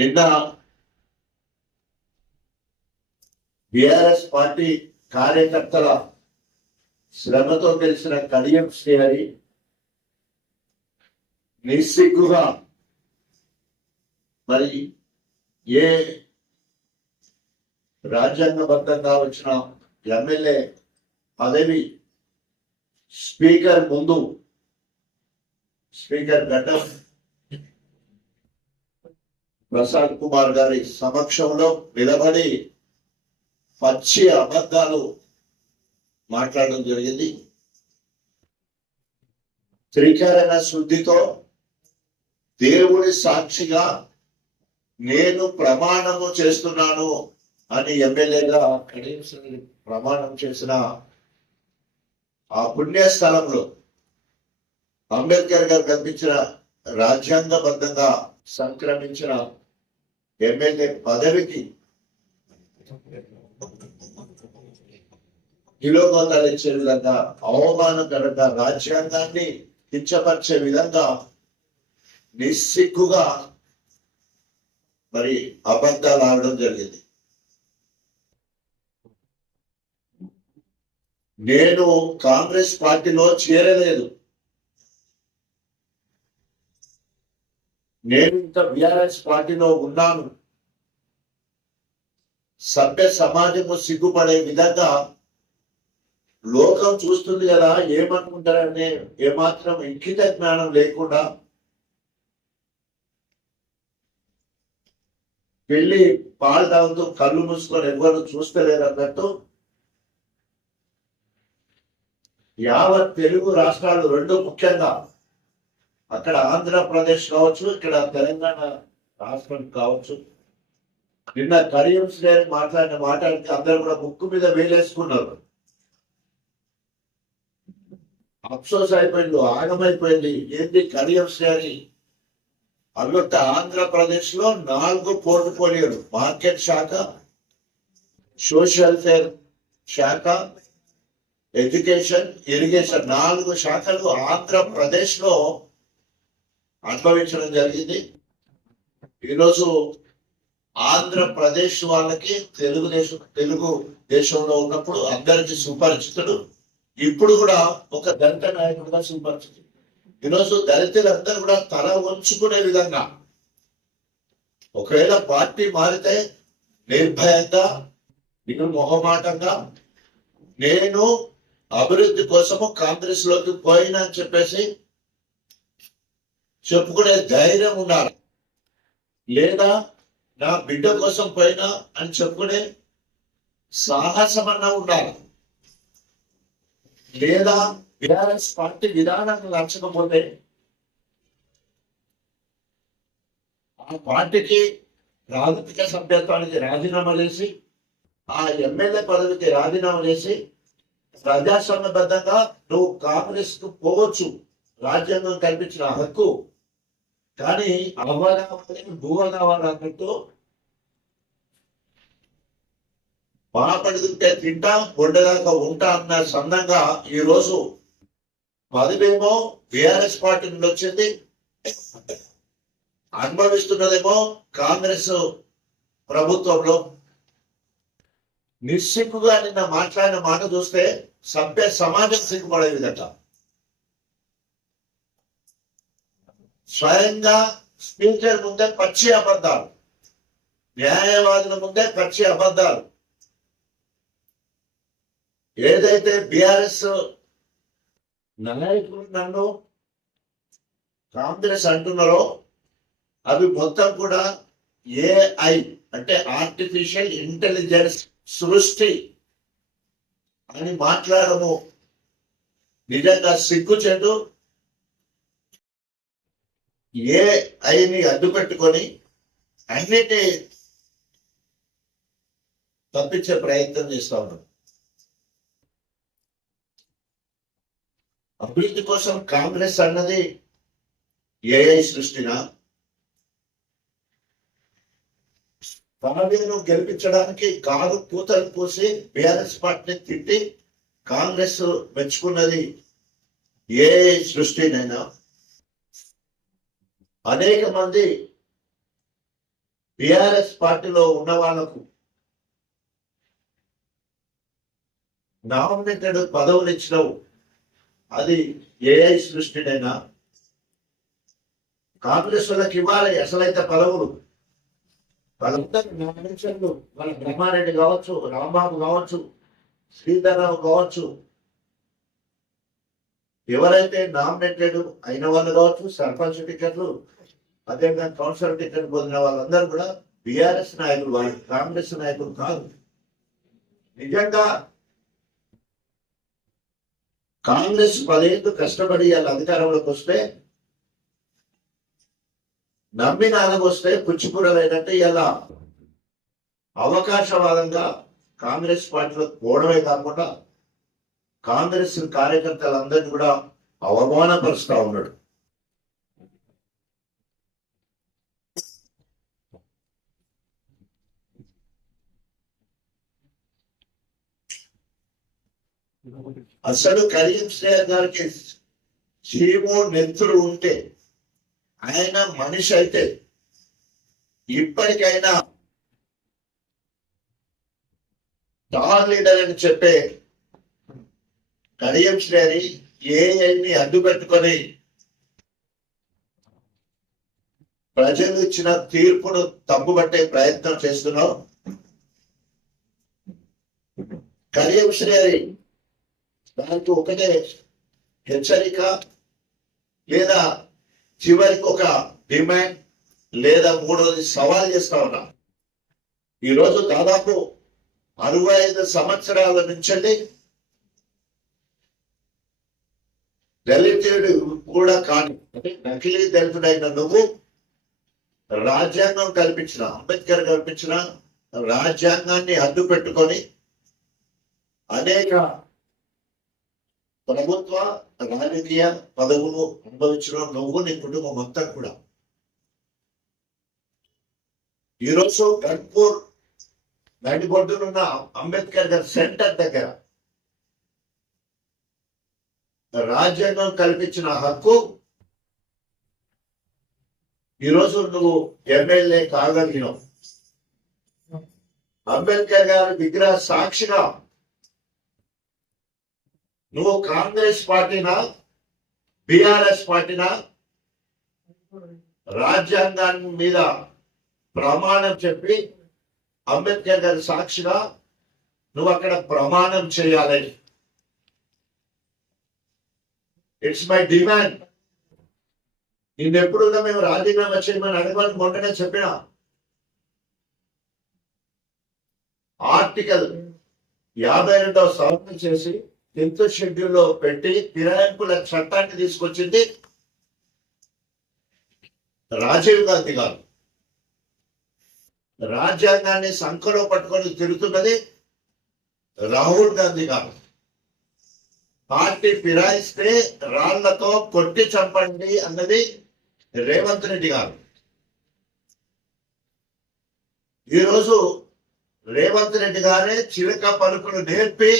నిన్న బిఆర్ఎస్ పార్టీ కార్యకర్తల శ్రమతో గెలిచిన కడియం శ్రీహరి నిస్సిగ్గుగా మరి ఏ రాజ్యాంగబద్ధంగా వచ్చిన ఎమ్మెల్యే పదవి స్పీకర్ ముందు స్పీకర్ గడ్డం ప్రసాద్ కుమార్ గారి సమక్షంలో నిలబడి పచ్చి అబద్ధాలు మాట్లాడడం జరిగింది. త్రికరణ శుద్ధితో దేవుడి సాక్షిగా నేను ప్రమాణము చేస్తున్నాను అని ఎమ్మెల్యేగా ప్రమాణం చేసిన ఆ పుణ్యస్థలంలో అంబేద్కర్ గారు కల్పించిన రాజ్యాంగబద్ధంగా సంక్రమించిన ఎమ్మెల్యే పదవికి కిలోమీటర్లు ఇచ్చే విధంగా అవమానకరంగా రాజ్యాంగాన్ని కించపరిచే విధంగా నిస్సిగ్గుగా మరి అబద్ధాలు ఆడడం జరిగింది. నేను కాంగ్రెస్ పార్టీలో చేరలేదు, నేను ఇంకా బిఆర్ఎస్ పార్టీలో ఉన్నాను. సభ్య సమాజము సిగ్గుపడే విధంగా లోకం చూస్తుంది కదా, ఏమనుకుంటారనే ఏమాత్రం ఇంకిత జ్ఞానం లేకుండా వెళ్ళి పాలు తాగుతూ కళ్ళు మూసుకొని ఎవరు చూస్తలేరు అన్నట్టు యావత్ తెలుగు రాష్ట్రాలు రెండు, ముఖ్యంగా అక్కడ ఆంధ్రప్రదేశ్ కావచ్చు, ఇక్కడ తెలంగాణ రాష్ట్రం కావచ్చు, నిన్న కడియం శ్రీహరి మాట్లాడిన మాట్లాడితే అందరూ కూడా ముక్కు మీద వేలేసుకున్నారు. అఫ్సోస్ అయిపోయింది, ఆగమైపోయింది. ఏంటి కడియం శ్రీహరి అల్లొట్ట ఆంధ్రప్రదేశ్ లో 4 పోర్ట్ఫోలియోలు, మార్కెట్ శాఖ, సోషల్ వెల్ఫేర్ శాఖ, ఎడ్యుకేషన్, ఇరిగేషన్ 4 శాఖలు ఆంధ్రప్రదేశ్ లో అనుభవించడం జరిగింది. ఈరోజు ఆంధ్రప్రదేశ్ వాళ్ళకి తెలుగు దేశంలో ఉన్నప్పుడు అందరికి సుపరిచితుడు, ఇప్పుడు కూడా ఒక దళిత నాయకుడుగా సుపరిచితుడు. ఈరోజు దళితులందరూ కూడా తల వంచుకునే విధంగా, ఒకవేళ పార్టీ మారితే నిర్భయంగా మొహమాటంగా నేను అభివృద్ధి కోసము కాంగ్రెస్ లోకి పోయినా అని చెప్పేసి చెప్పుకునే ధైర్యం ఉండాలి, లేదా నా బిడ్డ కోసం పోయినా అని చెప్పుకునే సాహసం అన్నా ఉండాలి, లేదా బిఆర్ఎస్ పార్టీ విధానాన్ని నచ్చకపోతే ఆ పార్టీకి రాజకీయ సభ్యత్వానికి రాజీనామా చేసి, ఆ ఎమ్మెల్యే పదవికి రాజీనామా చేసి ప్రజాస్వామ్యబద్ధంగా నువ్వు కాంగ్రెస్ కు పోవచ్చు, రాజ్యాంగం కల్పించిన హక్కు. కానీ అవ్వ కావాలి భూవ కావాలి అన్నట్టు బాపడుతుంటే తింటా బొడ్డదాకా ఉంటా అన్న సందంగా ఈరోజు పదవేమో బిఆర్ఎస్ పార్టీ నుండి వచ్చింది, అనుభవిస్తున్నదేమో కాంగ్రెస్ ప్రభుత్వంలో. నిస్సిగ్గుగా నిన్న మాట్లాడిన మాట చూస్తే సభ్య సమాజం సిగ్గుపడే విధంగా, స్వయంగా స్పీకర్ ముందే పచ్చి అబద్ధాలు, న్యాయవాదుల ముందే పచ్చి అబద్ధాలు. ఏదైతే బిఆర్ఎస్ నాయకులు నన్ను కాంగ్రెస్ అంటున్నారో అవి మొత్తం కూడా ఏఐ అంటే ఆర్టిఫిషియల్ ఇంటెలిజెన్స్ సృష్టి అని మాట్లాడము నిజంగా సిగ్గుచేటు. ఏఐని అడ్డు పెట్టుకొని అన్నిటి తప్పించే ప్రయత్నం చేస్తా ఉన్నాం. అభివృద్ధి కోసం కాంగ్రెస్ అన్నది ఏఐ సృష్టినా, తనను గెలిపించడానికి కాదు కూతలు పోసి బిఆర్ఎస్ పార్టీని తిట్టి కాంగ్రెస్ మెచ్చుకున్నది ఏఐ సృష్టినైనా? అనేక మంది బిఆర్ఎస్ పార్టీలో ఉన్న వాళ్లకు నామినేటెడ్ పదవులు ఇచ్చినవు, అది ఏఐ సృష్టినైనా కాంగ్రెస్ వాళ్ళకి ఇవ్వాలి అసలైతే పదవులు. వాళ్ళందరూ నామినేషన్లు, వాళ్ళ బ్రహ్మారెడ్డి కావచ్చు, రాంబాబు కావచ్చు, శ్రీధర్రావు కావచ్చు, ఎవరైతే నామినేటెడ్ అయిన వాళ్ళు కావచ్చు, సర్పంచ్ టికెట్లు, అదేవిధంగా కౌన్సిలర్ టికెట్ పొందిన వాళ్ళందరూ కూడా బిఆర్ఎస్ నాయకులు, వాళ్ళు కాంగ్రెస్ నాయకులు కాదు. నిజంగా కాంగ్రెస్ 10 ఏళ్ళు కష్టపడి వాళ్ళ అధికారంలోకి వస్తే, నమ్మి నాలుగొస్తే పుచ్చిపురలైనట్టు ఇలా అవకాశవాదంగా కాంగ్రెస్ పార్టీలో పోవడమే కాకుండా కాంగ్రెస్ కార్యకర్తలందరినీ కూడా అవమానపరుస్తా ఉన్నాడు. అసలు కరీం శ్రేయర్ గారికి చీము నెత్తురు ఉంటే, ఆయన మనిషి అయితే ఇప్పటికైనా టాల్ లీడర్ అని చెప్పే కడియం శ్రేయరి ఏఐని అడ్డు పెట్టుకొని ప్రజలు ఇచ్చిన తీర్పును తప్పుబట్టే ప్రయత్నం చేస్తున్నాం. కడియం శ్రేయరి దానికి ఒకటే హెచ్చరిక, లేదా చివరికి ఒక డిమాండ్, లేదా మూడోది సవాల్ చేస్తా ఉన్నా. ఈరోజు దాదాపు 65 సంవత్సరాల నుంచి దళితుడు కూడా కాని, అంటే నకిలీ దళితుడైన నువ్వు రాజ్యాంగం కల్పించిన, అంబేద్కర్ కల్పించిన రాజ్యాంగాన్ని అడ్డు పెట్టుకొని అనేక ప్రభుత్వ రాజకీయ పదవులు అనుభవించిన నువ్వు, నీ కుటుంబం మొత్తం కూడా ఈరోజు గన్పూర్ నడిబొడ్డునున్న అంబేద్కర్ గారి సెంటర్ దగ్గర రాజ్యాంగం కల్పించిన హక్కు ఈరోజు నువ్వు ఎమ్మెల్యే కాగలిగినావు. అంబేద్కర్ గారి విగ్రహ సాక్షిగా నువ్వు కాంగ్రెస్ పార్టీనా బిఆర్ఎస్ పార్టీనా రాజ్యాంగాన్ని మీద ప్రమాణం చెప్పి అంబేద్కర్ గారి సాక్షిగా నువ్వు అక్కడ ప్రమాణం చేయాలి. It's my demand. నిన్నెప్పుడుగా మేము రాజీనామా చేయమని అడగమని మొన్ననే చెప్పిన. ఆర్టికల్ 52వ సవరణ చేసి 10th షెడ్యూల్లో పెట్టి ఫిరాయింపుల చట్టాన్ని తీసుకొచ్చింది రాజీవ్ గాంధీ గారు. రాజ్యాంగాన్ని సంఖలో పట్టుకొని తిరుగుతున్నది రాహుల్ గాంధీ గారు. పార్టీ ఫిరాయిస్తే రాళ్లతో కొట్టి చంపండి అన్నది రేవంత్ రెడ్డి గారు. ఈరోజు రేవంత్ రెడ్డి గారే చిలక పలుకులు నేర్పి